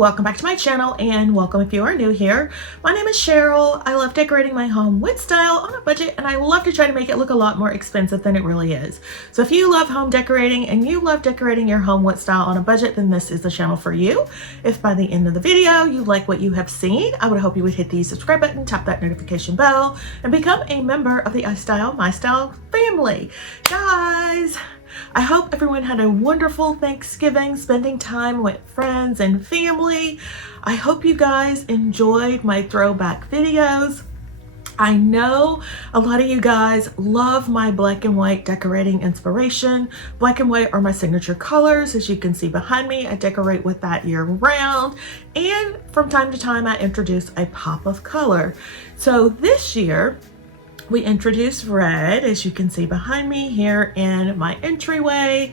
welcome back to my channel, and welcome if you are new here. My name is Cheryl. I love decorating my home with style on a budget, and I love to try to make it look a lot more expensive than it really is. So if you love home decorating and you love decorating your home with style on a budget, then this is the channel for you. If by the end of the video you like what you have seen, I would hope you would hit the subscribe button, tap that notification bell, and become a member of the iStylEMYSTYLE family. Guys, I hope everyone had a wonderful Thanksgiving, spending time with friends and family. I hope you guys enjoyed my throwback videos. I know a lot of you guys love my black and white decorating inspiration. Black and white are my signature colors. As you can see behind me, I decorate with that year round. And from time to time, I introduce a pop of color. So this year, we introduced red, as you can see behind me here in my entryway.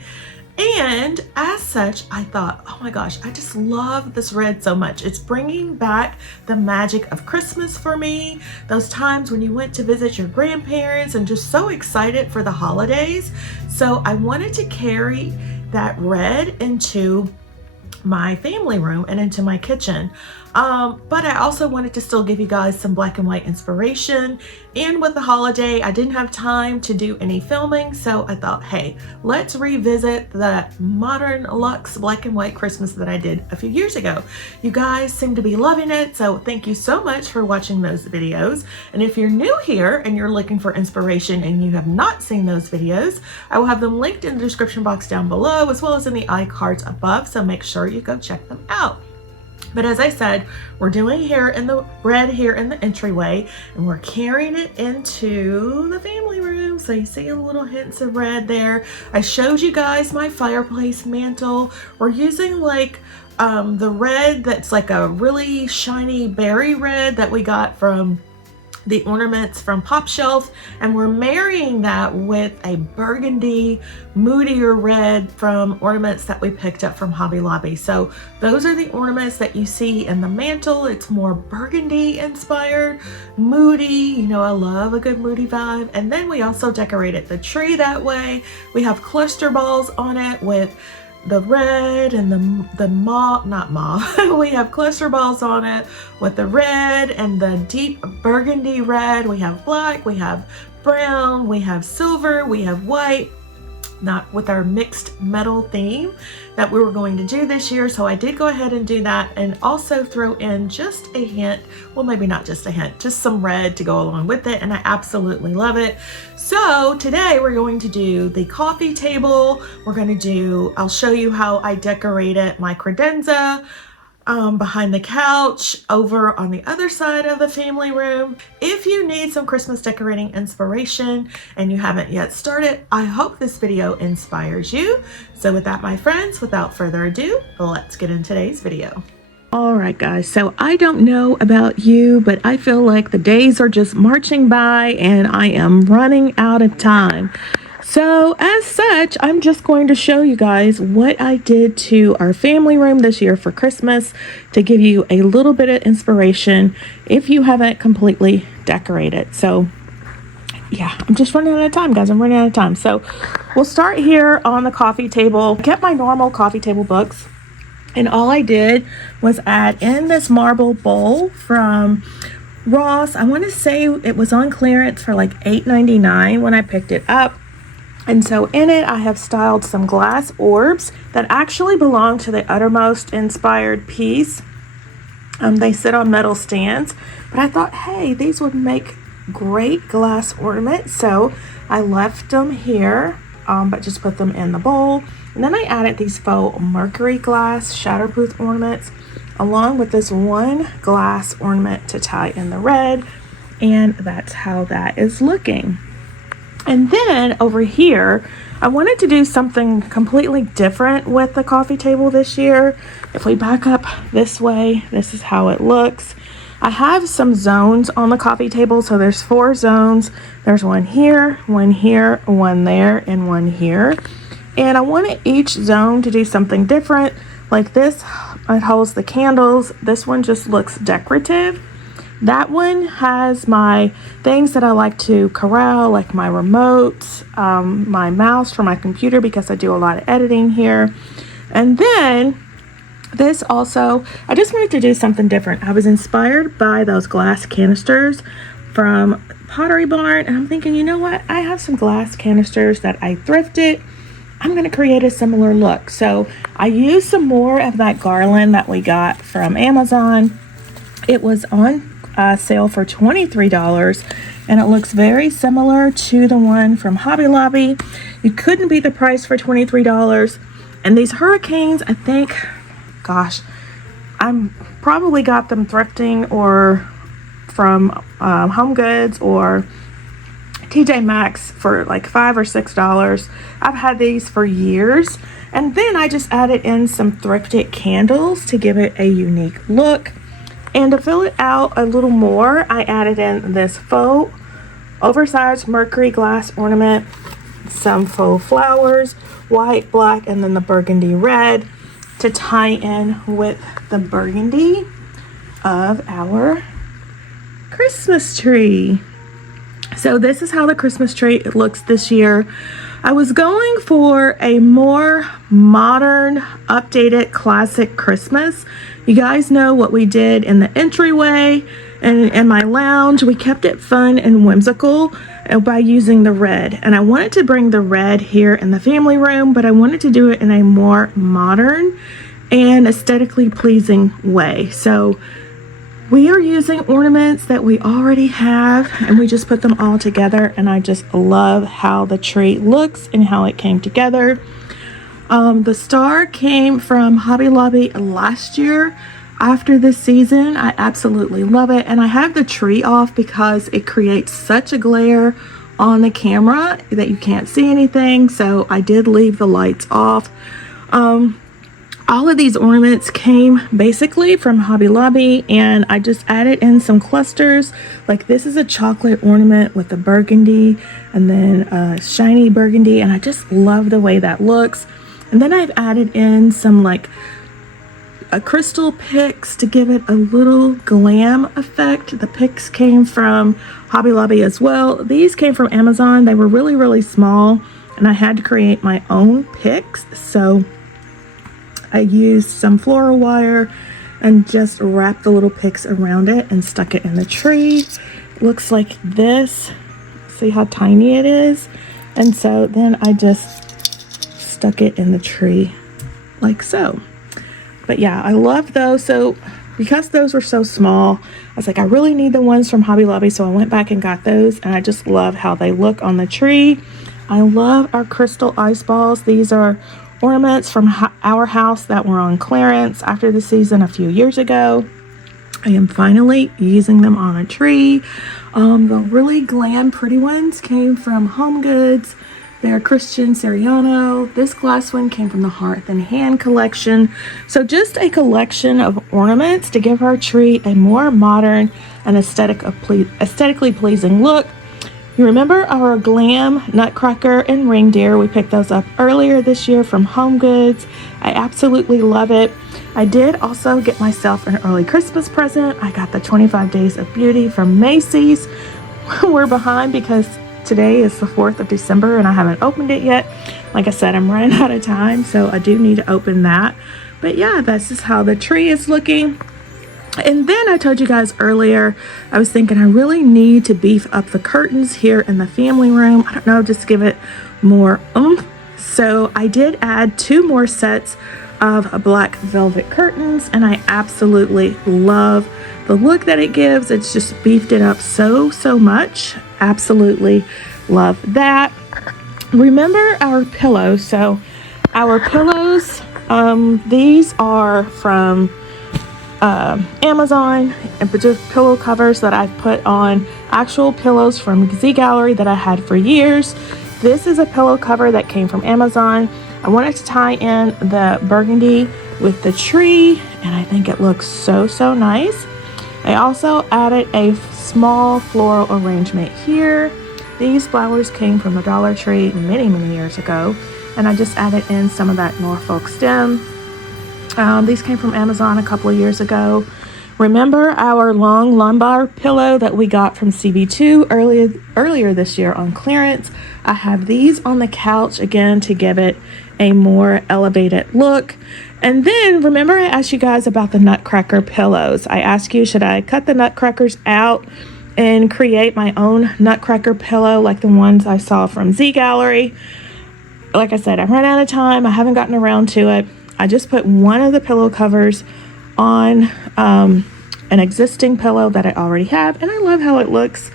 And as such, I thought, oh my gosh, I just love this red so much. It's bringing back the magic of Christmas for me. Those times when you went to visit your grandparents and just so excited for the holidays. So I wanted to carry that red into my family room and into my kitchen. But I also wanted to still give you guys some black and white inspiration. And with the holiday, I didn't have time to do any filming, so I thought, hey, let's revisit the modern luxe black and white Christmas that I did a few years ago. You guys seem to be loving it, so thank you so much for watching those videos. And if you're new here and you're looking for inspiration and you have not seen those videos, I will have them linked in the description box down below, as well as in the iCards above, so make sure you go check them out. But as I said, we're doing here in the red here in the entryway, and we're carrying it into the family room. So you see a little hints of red there. I showed you guys my fireplace mantle. We're using like the red that's like a really shiny berry red that we got from the ornaments from Pop Shelf, and we're marrying that with a burgundy moodier red from ornaments that we picked up from Hobby Lobby. So those are the ornaments that you see in the mantle. It's more burgundy inspired, moody. You know, I love a good moody vibe. And then we also decorated the tree that way. We have cluster balls on it with the red and the mauve, not mauve. We have cluster balls on it with the red and the deep burgundy red. We have black, we have brown, we have silver, we have white. Not with our mixed metal theme that we were going to do this year. So I did go ahead and do that, and also throw in just a hint, well, maybe not just a hint, just some red to go along with it, and I absolutely love it. So today we're going to do the coffee table. I'll show you how I decorated my credenza behind the couch over on the other side of the family room. If you need some Christmas decorating inspiration and you haven't yet started, I hope this video inspires you. So with that, my friends, without further ado, let's get into today's video. All right, guys, so I don't know about you, but I feel like the days are just marching by and I am running out of time. So as such, I'm just going to show you guys what I did to our family room this year for Christmas to give you a little bit of inspiration if you haven't completely decorated. So yeah, I'm just running out of time, guys. I'm running out of time. So we'll start here on the coffee table. I kept my normal coffee table books, and all I did was add in this marble bowl from Ross. I want to say it was on clearance for like $8.99 when I picked it up. And so in it, I have styled some glass orbs that actually belong to the Uttermost inspired piece. They sit on metal stands, but I thought, hey, these would make great glass ornaments. So I left them here, but just put them in the bowl. And then I added these faux mercury glass shatterproof ornaments, along with this one glass ornament to tie in the red. And that's how that is looking. And then over here, I wanted to do something completely different with the coffee table this year. If we back up this way, this is how it looks. I have some zones on the coffee table. So there's 4 zones. There's one here, one there, and one here. And I wanted each zone to do something different. Like this, it holds the candles. This one just looks decorative. That one has my things that I like to corral, like my remotes, my mouse for my computer, because I do a lot of editing here. And then This also, I just wanted to do something different. I was inspired by those glass canisters from Pottery Barn, and I'm thinking, you know what? I have some glass canisters that I thrifted. I'm going to create a similar look. So I used some more of that garland that we got from Amazon. It was on sale for $23, and it looks very similar to the one from Hobby Lobby. You couldn't beat the price for $23. And these hurricanes, I think, gosh, I'm probably got them thrifting or from Home Goods or TJ Maxx for like $5 or $6. I've had these for years. And then I just added in some thrifted candles to give it a unique look. And to fill it out a little more, I added in this faux oversized mercury glass ornament, some faux flowers, white, black, and then the burgundy red to tie in with the burgundy of our Christmas tree. So this is how the Christmas tree looks this year. I was going for a more modern, updated, classic Christmas. You guys know what we did in the entryway and in my lounge. We kept it fun and whimsical by using the red. And I wanted to bring the red here in the family room, but I wanted to do it in a more modern and aesthetically pleasing way. So we are using ornaments that we already have, and we just put them all together, and I just love how the tree looks and how it came together. The star came from Hobby Lobby last year after this season. I absolutely love it, and I have the tree off because it creates such a glare on the camera that you can't see anything, so I did leave the lights off. All of these ornaments came basically from Hobby Lobby, and I just added in some clusters. Like this is a chocolate ornament with the burgundy and then shiny burgundy, and I just love the way that looks. And then I've added in some like crystal picks to give it a little glam effect. The picks came from Hobby Lobby as well. These came from Amazon. They were really, really small, and I had to create my own picks. So I used some floral wire and just wrapped the little picks around it and stuck it in the tree. It looks like this. See how tiny it is? And so then I just stuck it in the tree like so. But yeah, I love those. So because those were so small, I was like, I really need the ones from Hobby Lobby. So I went back and got those, and I just love how they look on the tree. I love our crystal ice balls. These are ornaments from our house that were on clearance after the season a few years ago. I am finally using them on a tree. The really glam pretty ones came from Home Goods. They're Christian Siriano. This glass one came from the Hearth and Hand collection. So just a collection of ornaments to give our tree a more modern and aesthetically pleasing look. You remember our Glam nutcracker and reindeer? We picked those up earlier this year from Home Goods. I absolutely love it. I did also get myself an early Christmas present. I got the 25 Days of Beauty from Macy's. We're behind because today is the 4th of December and I haven't opened it yet. Like I said, I'm running out of time, so I do need to open that. But yeah, that's just how the tree is looking. And then I told you guys earlier, I was thinking I really need to beef up the curtains here in the family room. I don't know, just give it more oomph. So I did add 2 more sets of black velvet curtains, and I absolutely love the look that it gives. It's just beefed it up so much. Absolutely love that. Remember our pillows. So our pillows, these are from Amazon, and just pillow covers that I've put on actual pillows from Z Gallery that I had for years. This is a pillow cover that came from Amazon. I wanted to tie in the burgundy with the tree, and I think it looks so nice. I also added a small floral arrangement here. These flowers came from the Dollar Tree many years ago, and I just added in some of that Norfolk stem. These came from Amazon a couple of years ago. Remember our long lumbar pillow that we got from CB2 earlier this year on clearance? I have these on the couch again to give it a more elevated look. And then remember I asked you guys about the nutcracker pillows. I asked you, should I cut the nutcrackers out and create my own nutcracker pillow like the ones I saw from Z Gallery? Like I said, I ran out of time. I haven't gotten around to it. I just put one of the pillow covers on an existing pillow that I already have, and I love how it looks.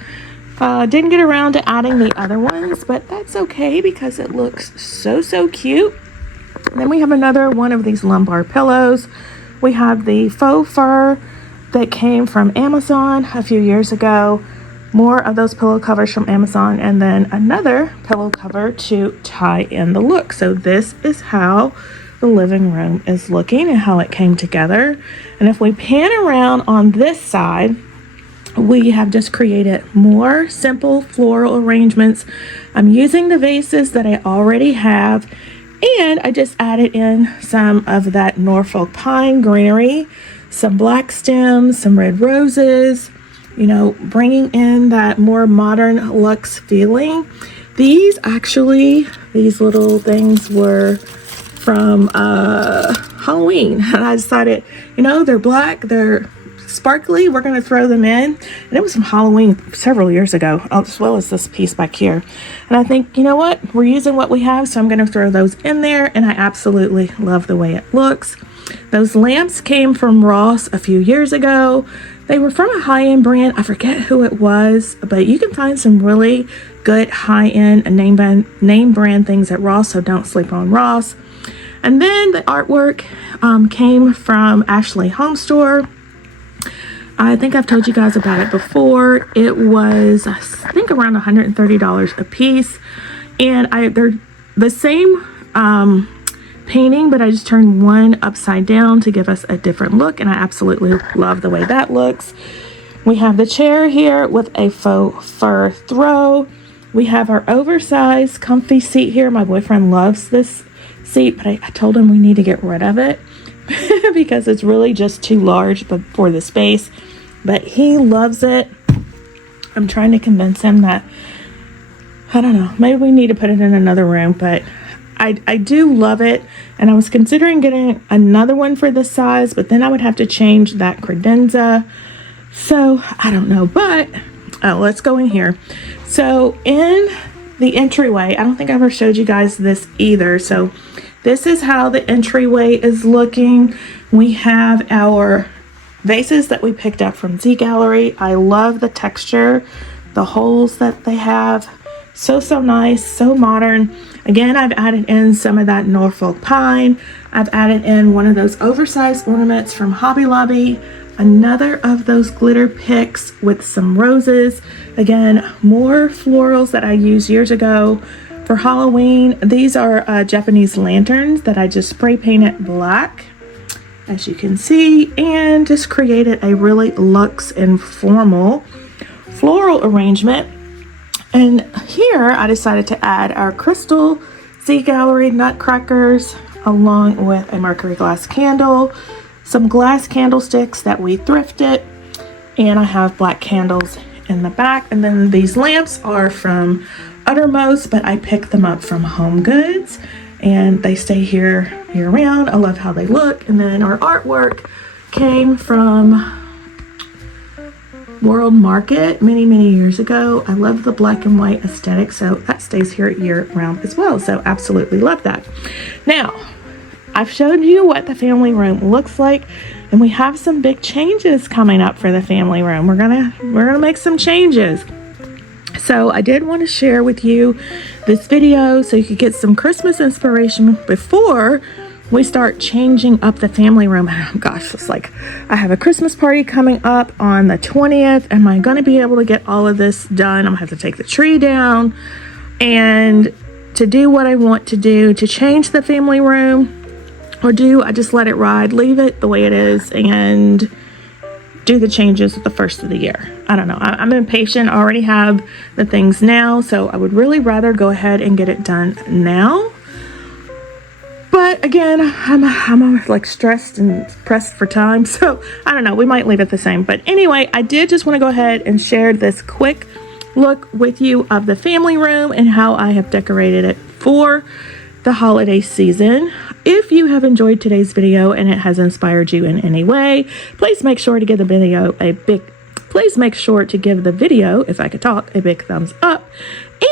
Didn't get around to adding the other ones, but that's okay because it looks so cute. And then we have another one of these lumbar pillows. We have the faux fur that came from Amazon a few years ago. More of those pillow covers from Amazon, and then another pillow cover to tie in the look. So this is how the living room is looking and how it came together. And if we pan around on this side, we have just created more simple floral arrangements. I'm using the vases that I already have, and I just added in some of that Norfolk pine greenery, some black stems, some red roses, you know, bringing in that more modern luxe feeling. These little things were from Halloween, and I decided, you know, they're black, they're sparkly, we're going to throw them in. And it was from Halloween several years ago, as well as this piece back here. And I think, you know what, we're using what we have, so I'm going to throw those in there, and I absolutely love the way it looks. Those lamps came from Ross a few years ago. They were from a high-end brand. I forget who it was, but you can find some really good high-end name brand things at Ross, so don't sleep on Ross. And then the artwork came from Ashley Home Store. I think I've told you guys about it before. It was, I think, around $130 a piece. And they're the same painting, but I just turned one upside down to give us a different look, and I absolutely love the way that looks. We have the chair here with a faux fur throw. We have our oversized comfy seat here. My boyfriend loves this seat, but I told him we need to get rid of it because it's really just too large for the space, but he loves it. I'm trying to convince him that, I don't know, maybe we need to put it in another room, but I do love it, and I was considering getting another one for this size, but then I would have to change that credenza, so I don't know. But let's go in here. So in the entryway, I don't think I ever showed you guys this either, so this is how the entryway is looking. We have our vases that we picked up from Z Gallery. I love the texture, the holes that they have. So nice, so modern. Again, I've added in some of that Norfolk pine. I've added in one of those oversized ornaments from Hobby Lobby, another of those glitter picks with some roses. Again, more florals that I used years ago for Halloween. These are Japanese lanterns that I just spray painted black, as you can see, and just created a really luxe and formal floral arrangement. And here I decided to add our crystal Z Gallery nutcrackers along with a mercury glass candle, some glass candlesticks that we thrifted, and I have black candles in the back. And then these lamps are from Uttermost, but I picked them up from Home Goods, and they stay here year round. I love how they look. And then our artwork came from World Market many years ago. I love the black and white aesthetic, so that stays here year round as well. So absolutely love that. Now, I've showed you what the family room looks like, and we have some big changes coming up for the family room. We're gonna make some changes. So I did want to share with you this video so you could get some Christmas inspiration before we start changing up the family room. Oh gosh, it's like I have a Christmas party coming up on the 20th. Am I going to be able to get all of this done? I'm going to have to take the tree down and to do what I want to do to change the family room, or do I just let it ride, leave it the way it is, and do the changes at the first of the year? I don't know. I'm impatient. I already have the things now, so I would really rather go ahead and get it done now. But again, I'm like stressed and pressed for time, so I don't know, we might leave it the same. But anyway, I did just want to go ahead and share this quick look with you of the family room and how I have decorated it for the holiday season. If you have enjoyed today's video and it has inspired you in any way, please make sure to give the video if I could talk, a big thumbs up.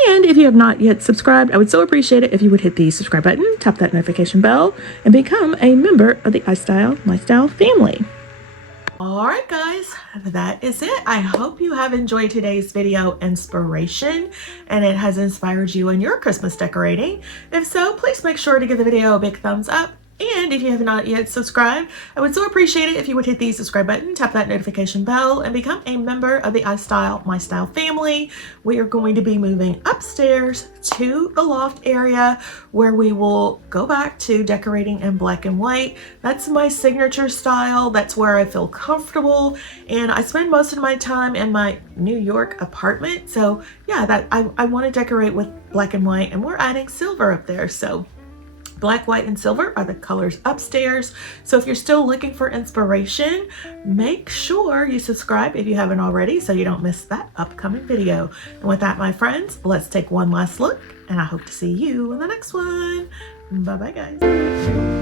And if you have not yet subscribed, I would so appreciate it if you would hit the subscribe button, tap that notification bell, and become a member of the iStylEMYSTYLE family. Alright guys, that is it. I hope you have enjoyed today's video inspiration and it has inspired you in your Christmas decorating. If so, please make sure to give the video a big thumbs up. And if you have not yet subscribed, I would so appreciate it if you would hit the subscribe button, tap that notification bell, and become a member of the iStylEMYSTYLE family. We are going to be moving upstairs to the loft area where we will go back to decorating in black and white. That's my signature style. That's where I feel comfortable. And I spend most of my time in my New York apartment. So yeah, I want to decorate with black and white, and we're adding silver up there. So black, white, and silver are the colors upstairs. So if you're still looking for inspiration, make sure you subscribe if you haven't already so you don't miss that upcoming video. And with that, my friends, let's take one last look, and I hope to see you in the next one. Bye-bye, guys.